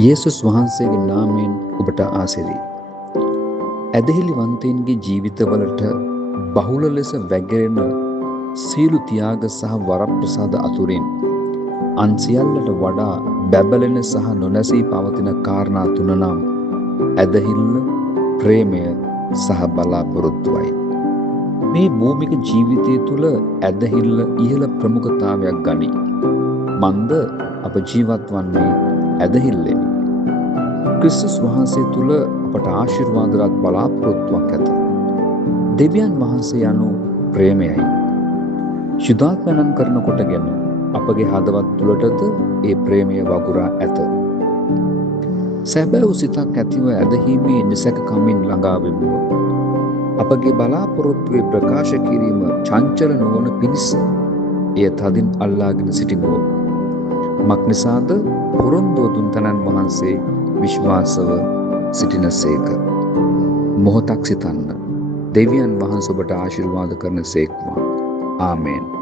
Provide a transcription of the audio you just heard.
යේසුස් වහන්සේගේ නාමයෙන් ඔබට ආශිර්වාදයි. ඇදහිලිවන්තයින්ගේ ජීවිතවලට බහුල ලෙස වැගිරෙන සීල ත්‍යාග සහ වරප්‍රසාද අතුරින් අන් සියල්ලට වඩා බැබලෙන සහ නොනැසී පවතින කාරණා තුන නම් ඇදහිල්ල, ප්‍රේමය සහ බලාපොරොත්තුවයි. මේ භූමික ජීවිතය තුළ ඇදහිල්ල ඉහළ ප්‍රමුඛතාවයක් ගනී. මන්ද අප ජීවත් වන්නේ ඇදහිල්ලෙනි. ක්‍රිස්තුස් වහන්සේ තුළ අපට ආශිර්වාදවත් බලාපොරොත්තුවක් ඇත. දෙවියන් වහන්සේ යනු ප්‍රේමයයි. ශුද්ධාත්මයන් කරන කොටගෙන අපගේ හදවත් තුළටද ඒ ප්‍රේමය වගුරා ඇත. සැබෑ වූ සිතක් ඇතිව ඇදහීමේ නිසැකකමින් ළඟා වෙමු. අපගේ බලාපොරොත්තුවේ ප්‍රකාශ කිරීම චංචල නොවන පිණිස එය තදින් අල්ලාගෙන සිටිමු. මක්නිසාද පොරොන්දුව දුන් තනන් වහන්සේ විශ්වාසව සිටිනසේක. මොහොතක් සිතන්න. දෙවියන් වහන්සේ ඔබට ආශිර්වාද කරන සේක්වා. ආමේන්.